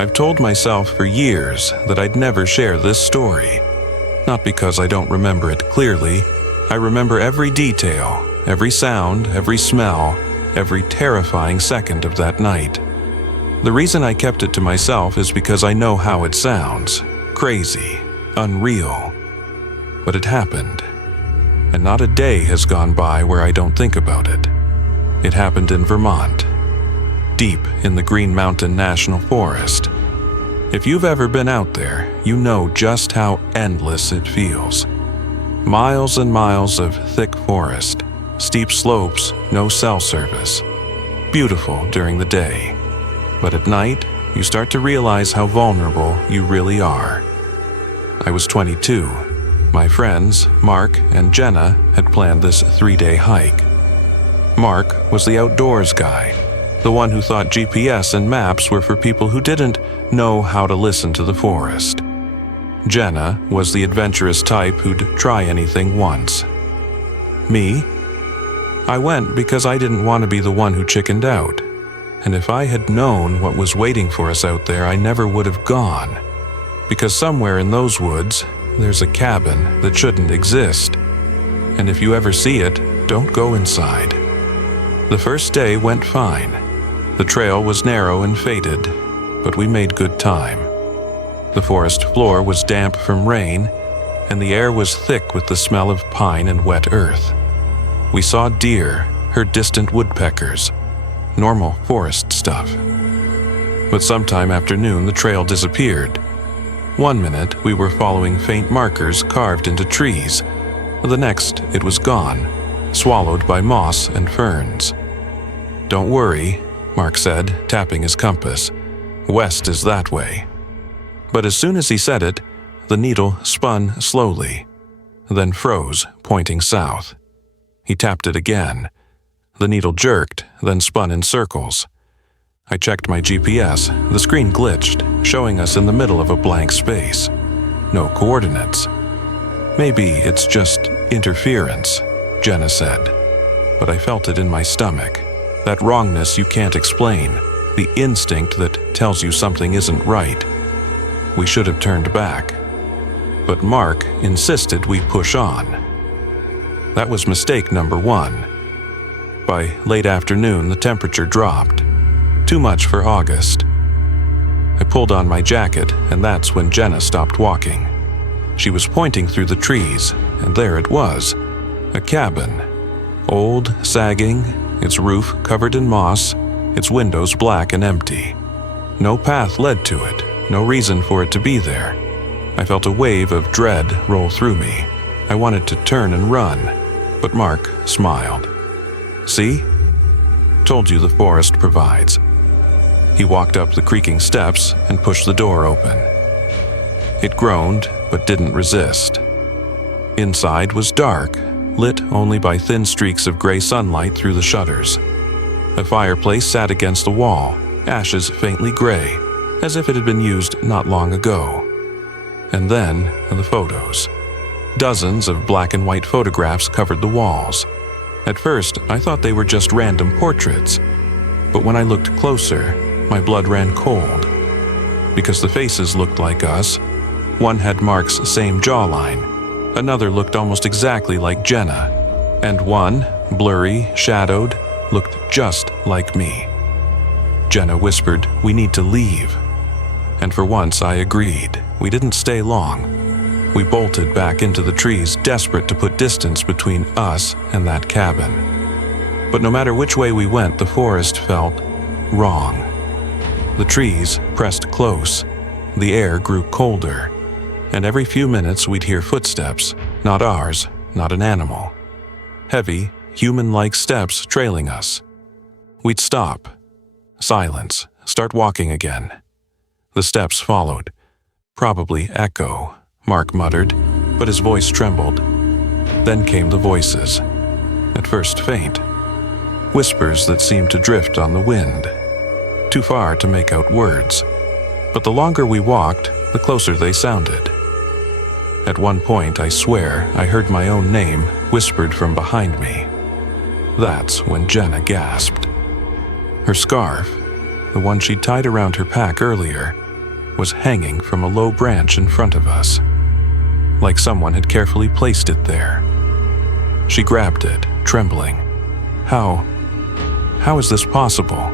I've told myself for years that I'd never share this story. Not because I don't remember it clearly. I remember every detail, every sound, every smell, every terrifying second of that night. The reason I kept it to myself is because I know how it sounds. Crazy, unreal. But it happened. And not a day has gone by where I don't think about it. It happened in Vermont, deep in the Green Mountain National Forest. If you've ever been out there, you know just how endless it feels. Miles and miles of thick forest, steep slopes, no cell service. Beautiful during the day. But at night, you start to realize how vulnerable you really are. I was 22. My friends, Mark and Jenna, had planned this 3-day hike. Mark was the outdoors guy, the one who thought GPS and maps were for people who didn't know how to listen to the forest. Jenna was the adventurous type who'd try anything once. Me? I went because I didn't want to be the one who chickened out. And if I had known what was waiting for us out there, I never would have gone. Because somewhere in those woods, there's a cabin that shouldn't exist. And if you ever see it, don't go inside. The first day went fine. The trail was narrow and faded, but we made good time. The forest floor was damp from rain, and the air was thick with the smell of pine and wet earth. We saw deer, heard distant woodpeckers, normal forest stuff. But sometime after noon, the trail disappeared. One minute, we were following faint markers carved into trees. The next, it was gone, swallowed by moss and ferns. "Don't worry," Mark said, tapping his compass. "West is that way." But as soon as he said it, the needle spun slowly, then froze, pointing south. He tapped it again. The needle jerked, then spun in circles. I checked my GPS. The screen glitched, showing us in the middle of a blank space. No coordinates. "Maybe it's just interference," Jenna said. But I felt it in my stomach. That wrongness you can't explain. The instinct that tells you something isn't right. We should have turned back. But Mark insisted we push on. That was mistake number one. By late afternoon, the temperature dropped. Too much for August. I pulled on my jacket, and that's when Jenna stopped walking. She was pointing through the trees, and there it was. A cabin. Old, sagging, its roof covered in moss, its windows black and empty. No path led to it, no reason for it to be there. I felt a wave of dread roll through me. I wanted to turn and run, but Mark smiled. "See? Told you the forest provides." He walked up the creaking steps and pushed the door open. It groaned, but didn't resist. Inside was dark, lit only by thin streaks of gray sunlight through the shutters. A fireplace sat against the wall, ashes faintly gray, as if it had been used not long ago. And then the photos. Dozens of black and white photographs covered the walls. At first, I thought they were just random portraits, but when I looked closer, my blood ran cold. Because the faces looked like us. One had Mark's same jawline, another looked almost exactly like Jenna, and one, blurry, shadowed, looked just like me. Jenna whispered, "We need to leave." And for once I agreed. We didn't stay long. We bolted back into the trees, desperate to put distance between us and that cabin. But no matter which way we went, the forest felt wrong. The trees pressed close. The air grew colder. And every few minutes we'd hear footsteps, not ours, not an animal. Heavy, human-like steps trailing us. We'd stop. Silence. Start walking again. The steps followed. "Probably echo," Mark muttered, but his voice trembled. Then came the voices. At first faint. Whispers that seemed to drift on the wind. Too far to make out words. But the longer we walked, the closer they sounded. At one point, I swear, I heard my own name whispered from behind me. That's when Jenna gasped. Her scarf, the one she'd tied around her pack earlier, was hanging from a low branch in front of us, like someone had carefully placed it there. She grabbed it, trembling. How is this possible?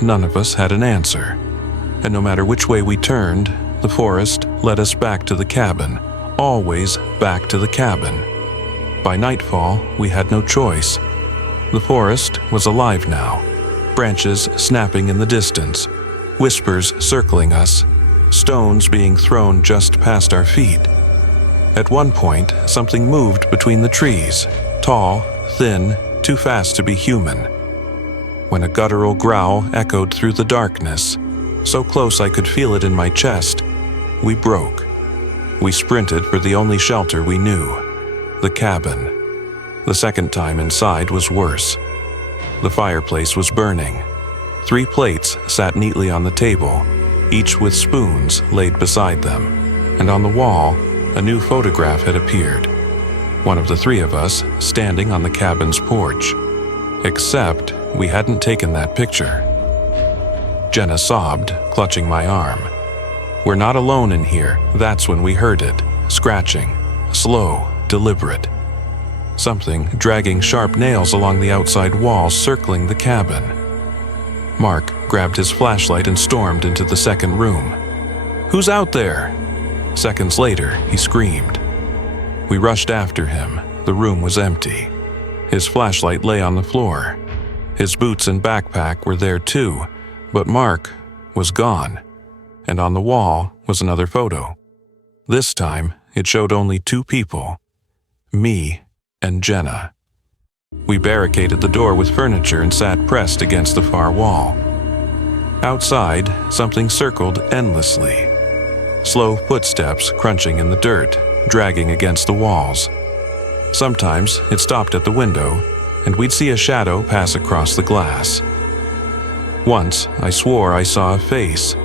None of us had an answer, and no matter which way we turned, the forest led us back to the cabin, always back to the cabin. By nightfall, we had no choice. The forest was alive now, branches snapping in the distance, whispers circling us, stones being thrown just past our feet. At one point, something moved between the trees, tall, thin, too fast to be human. When a guttural growl echoed through the darkness, so close I could feel it in my chest, we broke. We sprinted for the only shelter we knew, the cabin. The second time inside was worse. The fireplace was burning. 3 plates sat neatly on the table, each with spoons laid beside them, and on the wall, a new photograph had appeared. One of the 3 of us standing on the cabin's porch. Except we hadn't taken that picture. Jenna sobbed, clutching my arm. We're not alone in here. That's when we heard it, scratching, slow, deliberate. Something dragging sharp nails along the outside walls circling the cabin. Mark grabbed his flashlight and stormed into the second room. "Who's out there?" Seconds later, he screamed. We rushed after him. The room was empty. His flashlight lay on the floor. His boots and backpack were there too, but Mark was gone. And on the wall was another photo. This time, it showed only 2 people, me and Jenna. We barricaded the door with furniture and sat pressed against the far wall. Outside, something circled endlessly. Slow footsteps crunching in the dirt, dragging against the walls. Sometimes it stopped at the window, and we'd see a shadow pass across the glass. Once, I swore I saw a face,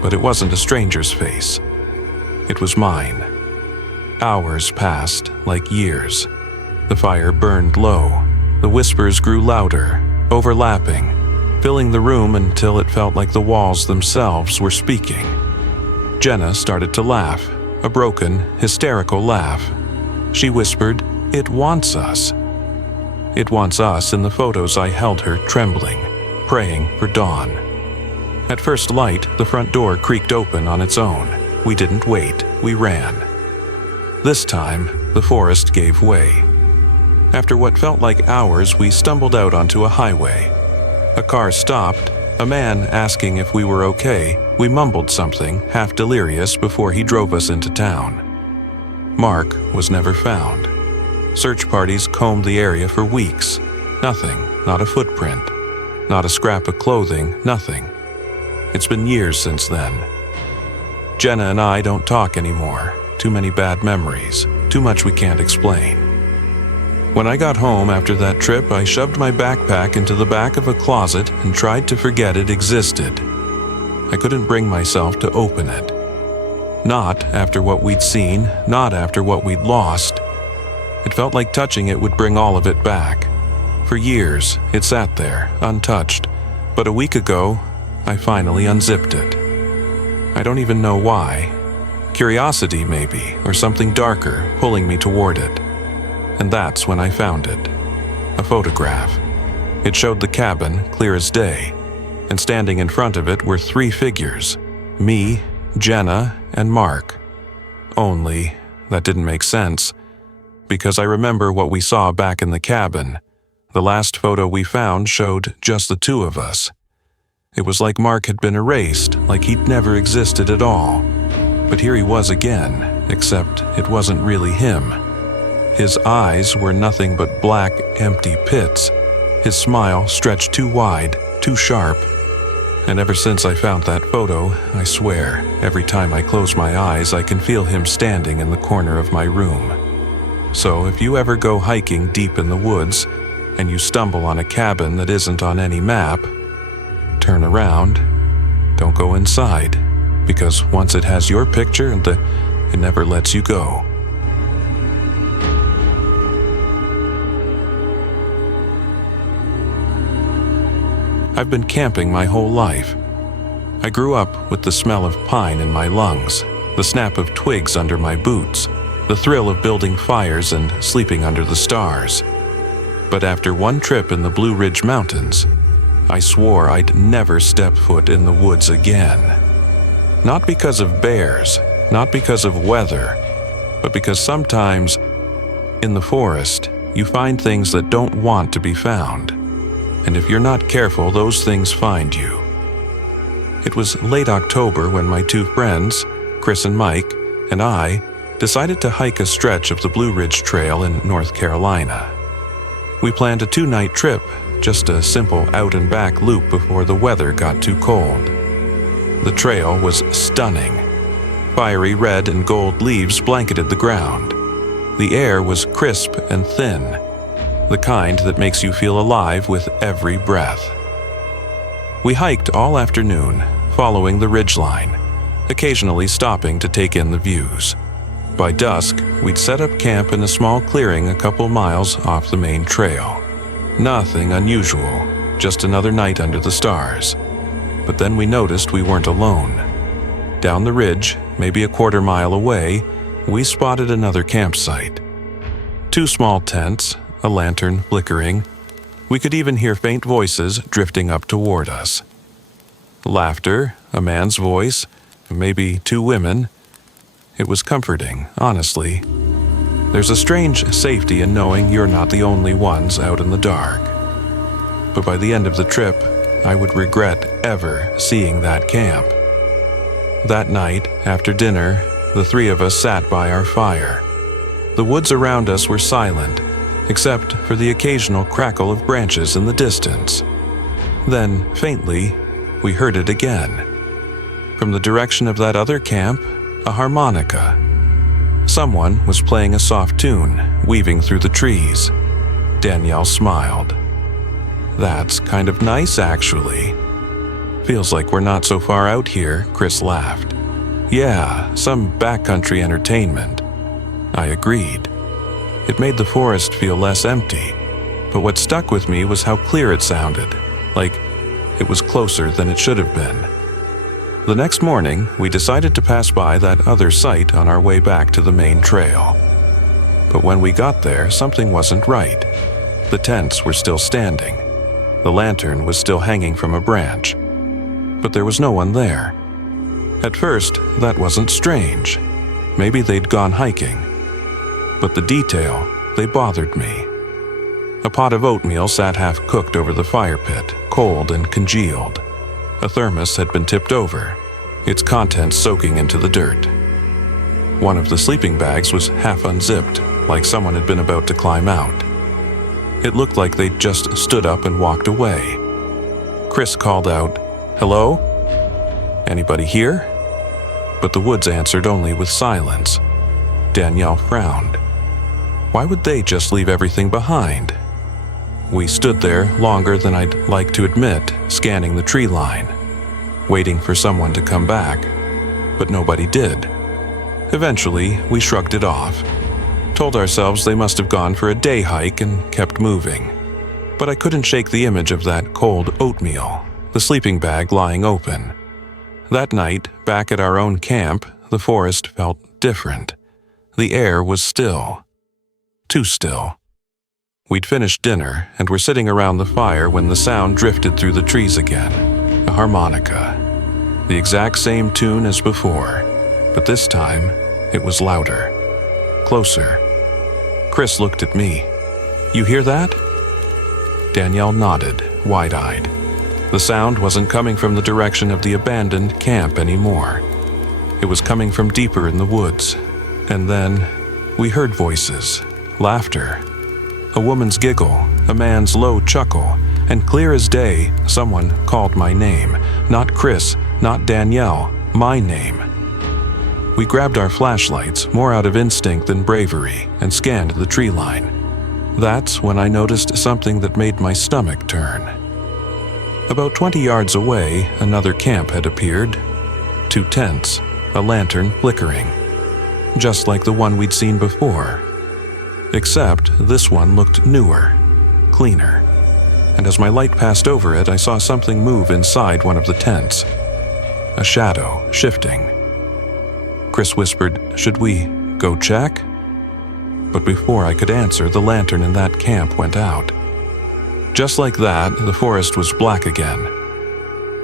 but it wasn't a stranger's face. It was mine. Hours passed like years. The fire burned low. The whispers grew louder, overlapping, filling the room until it felt like the walls themselves were speaking. Jenna started to laugh, a broken, hysterical laugh. She whispered, "It wants us." It wants us in the photos I held her trembling, praying for dawn. At first light, the front door creaked open on its own. We didn't wait, we ran. This time, the forest gave way. After what felt like hours, we stumbled out onto a highway. A car stopped, a man asking if we were okay. We mumbled something, half delirious, before he drove us into town. Mark was never found. Search parties combed the area for weeks. Nothing, not a footprint, not a scrap of clothing, nothing. It's been years since then. Jenna and I don't talk anymore. Too many bad memories, too much we can't explain. When I got home after that trip, I shoved my backpack into the back of a closet and tried to forget it existed. I couldn't bring myself to open it. Not after what we'd seen, not after what we'd lost. It felt like touching it would bring all of it back. For years, it sat there, untouched. But a week ago, I finally unzipped it. I don't even know why. Curiosity, maybe, or something darker pulling me toward it. And that's when I found it. A photograph. It showed the cabin clear as day, and standing in front of it were 3 figures. Me, Jenna, and Mark. Only, that didn't make sense, because I remember what we saw back in the cabin. The last photo we found showed just the 2 of us. It was like Mark had been erased, like he'd never existed at all. But here he was again, except it wasn't really him. His eyes were nothing but black, empty pits. His smile stretched too wide, too sharp. And ever since I found that photo, I swear, every time I close my eyes, I can feel him standing in the corner of my room. So if you ever go hiking deep in the woods, and you stumble on a cabin that isn't on any map, turn around. Don't go inside, because once it has your picture, it never lets you go. I've been camping my whole life. I grew up with the smell of pine in my lungs, the snap of twigs under my boots, the thrill of building fires and sleeping under the stars. But after one trip in the Blue Ridge Mountains, I swore I'd never step foot in the woods again. Not because of bears, not because of weather, but because sometimes, in the forest, you find things that don't want to be found. And if you're not careful, those things find you. It was late October when my two friends, Chris and Mike, and I decided to hike a stretch of the Blue Ridge Trail in North Carolina. We planned a 2-night trip, just a simple out-and-back loop before the weather got too cold. The trail was stunning. Fiery red and gold leaves blanketed the ground. The air was crisp and thin, the kind that makes you feel alive with every breath. We hiked all afternoon, following the ridgeline, occasionally stopping to take in the views. By dusk, we'd set up camp in a small clearing a couple miles off the main trail. Nothing unusual, just another night under the stars. But then we noticed we weren't alone. Down the ridge, maybe a quarter mile away, we spotted another campsite. 2 small tents, a lantern flickering. We could even hear faint voices drifting up toward us. Laughter, a man's voice, maybe 2 women. It was comforting, honestly. There's a strange safety in knowing you're not the only ones out in the dark. But by the end of the trip, I would regret ever seeing that camp. That night, after dinner, the 3 of us sat by our fire. The woods around us were silent, except for the occasional crackle of branches in the distance. Then, faintly, we heard it again. From the direction of that other camp, a harmonica. Someone was playing a soft tune, weaving through the trees. Danielle smiled. "That's kind of nice, actually." "Feels like we're not so far out here," Chris laughed. "Yeah, some backcountry entertainment." I agreed. It made the forest feel less empty, but what stuck with me was how clear it sounded, like it was closer than it should have been. The next morning, we decided to pass by that other site on our way back to the main trail. But when we got there, something wasn't right. The tents were still standing. The lantern was still hanging from a branch. But there was no one there. At first, that wasn't strange. Maybe they'd gone hiking. But the detail, they bothered me. A pot of oatmeal sat half-cooked over the fire pit, cold and congealed. A thermos had been tipped over, its contents soaking into the dirt. One of the sleeping bags was half unzipped, like someone had been about to climb out. It looked like they'd just stood up and walked away. Chris called out, "Hello? Anybody here?" But the woods answered only with silence. Danielle frowned. Why would they just leave everything behind? We stood there longer than I'd like to admit, scanning the tree line, waiting for someone to come back, but nobody did. Eventually, we shrugged it off, told ourselves they must have gone for a day hike and kept moving. But I couldn't shake the image of that cold oatmeal, the sleeping bag lying open. That night, back at our own camp, the forest felt different. The air was still. Too still. We'd finished dinner and were sitting around the fire when the sound drifted through the trees again. A harmonica. The exact same tune as before, but this time it was louder. Closer. Chris looked at me. "You hear that?" Danielle nodded, wide-eyed. The sound wasn't coming from the direction of the abandoned camp anymore. It was coming from deeper in the woods. And then we heard voices, laughter. A woman's giggle, a man's low chuckle, and clear as day, someone called my name. Not Chris, not Danielle, my name. We grabbed our flashlights, more out of instinct than bravery, and scanned the tree line. That's when I noticed something that made my stomach turn. About 20 yards away, another camp had appeared. 2 tents, a lantern flickering. Just like the one we'd seen before. Except this one looked newer, cleaner. And as my light passed over it, I saw something move inside one of the tents. a shadow shifting. Chris whispered, "Should we go check?" But before I could answer, the lantern in that camp went out. Just like that, the forest was black again.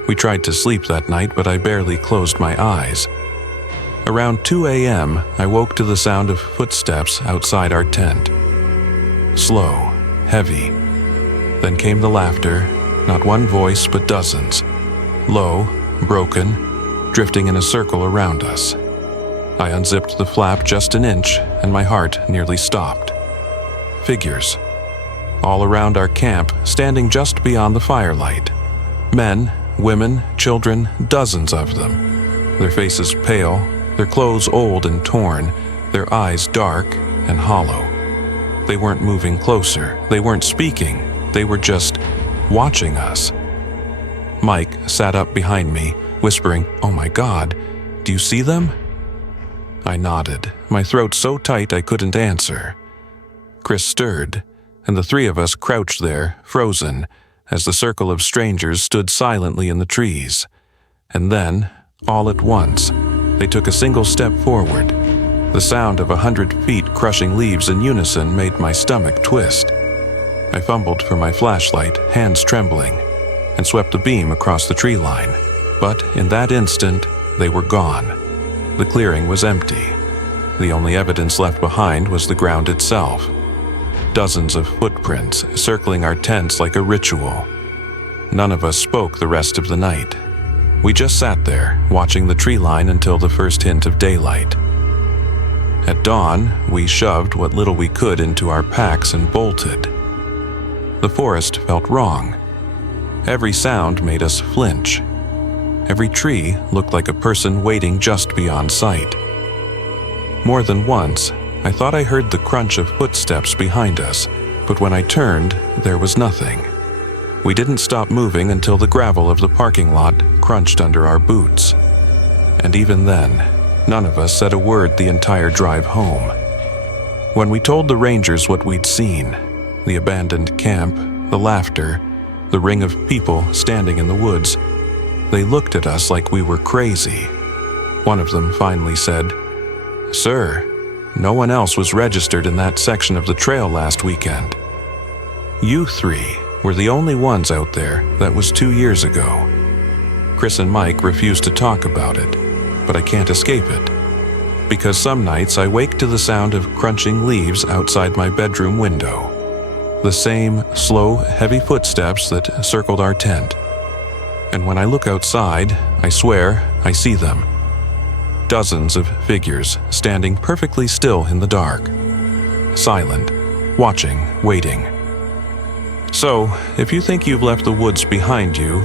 We tried to sleep that night, but I barely closed my eyes. Around 2 a.m., I woke to the sound of footsteps outside our tent. Slow, heavy. Then came the laughter, not one voice but dozens. Low, broken, drifting in a circle around us. I unzipped the flap just an inch, and my heart nearly stopped. Figures. All around our camp, standing just beyond the firelight. Men, women, children, dozens of them. Their faces pale, their clothes old and torn, their eyes dark and hollow. They weren't moving closer, they weren't speaking, they were just watching us. Mike sat up behind me, whispering, "Oh my God, do you see them?" I nodded, my throat so tight I couldn't answer. Chris stirred, and the three of us crouched there, frozen, as the circle of strangers stood silently in the trees. And then, all at once, they took a single step forward. The sound of 100 feet crushing leaves in unison made my stomach twist. I fumbled for my flashlight, hands trembling, and swept the beam across the tree line. But in that instant, they were gone. The clearing was empty. The only evidence left behind was the ground itself. Dozens of footprints circling our tents like a ritual. None of us spoke the rest of the night. We just sat there, watching the tree line until the first hint of daylight. At dawn, we shoved what little we could into our packs and bolted. The forest felt wrong. Every sound made us flinch. Every tree looked like a person waiting just beyond sight. More than once, I thought I heard the crunch of footsteps behind us, but when I turned, there was nothing. We didn't stop moving until the gravel of the parking lot crunched under our boots. And even then, none of us said a word the entire drive home. When we told the rangers what we'd seen, the abandoned camp, the laughter, the ring of people standing in the woods, they looked at us like we were crazy. One of them finally said, "Sir, no one else was registered in that section of the trail last weekend. You three were the only ones out there. That was 2 years ago." Chris and Mike refused to talk about it, but I can't escape it. Because some nights I wake to the sound of crunching leaves outside my bedroom window. The same slow, heavy footsteps that circled our tent. And when I look outside, I swear I see them. Dozens of figures standing perfectly still in the dark. Silent, watching, waiting. So, if you think you've left the woods behind you,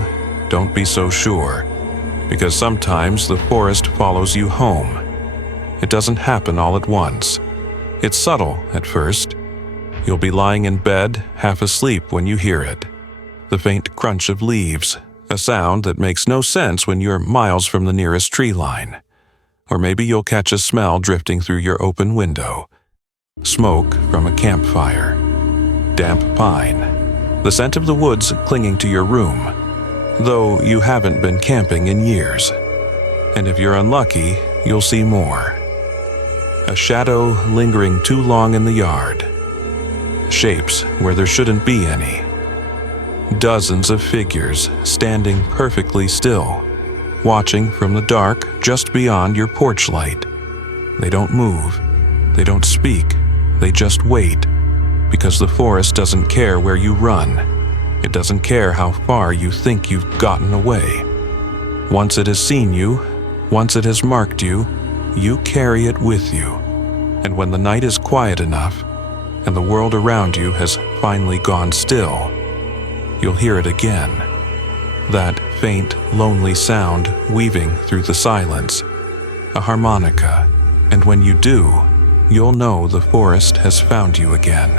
don't be so sure, because sometimes the forest follows you home. It doesn't happen all at once. It's subtle at first. You'll be lying in bed, half asleep when you hear it. The faint crunch of leaves, a sound that makes no sense when you're miles from the nearest tree line. Or maybe you'll catch a smell drifting through your open window. Smoke from a campfire. Damp pine. The scent of the woods clinging to your room, though you haven't been camping in years. And if you're unlucky, you'll see more. A shadow lingering too long in the yard. Shapes where there shouldn't be any. Dozens of figures standing perfectly still, watching from the dark just beyond your porch light. They don't move, they don't speak, they just wait, because the forest doesn't care where you run. It doesn't care how far you think you've gotten away. Once it has seen you, once it has marked you, you carry it with you. And when the night is quiet enough, and the world around you has finally gone still, you'll hear it again. That faint, lonely sound weaving through the silence. A harmonica. And when you do, you'll know the forest has found you again.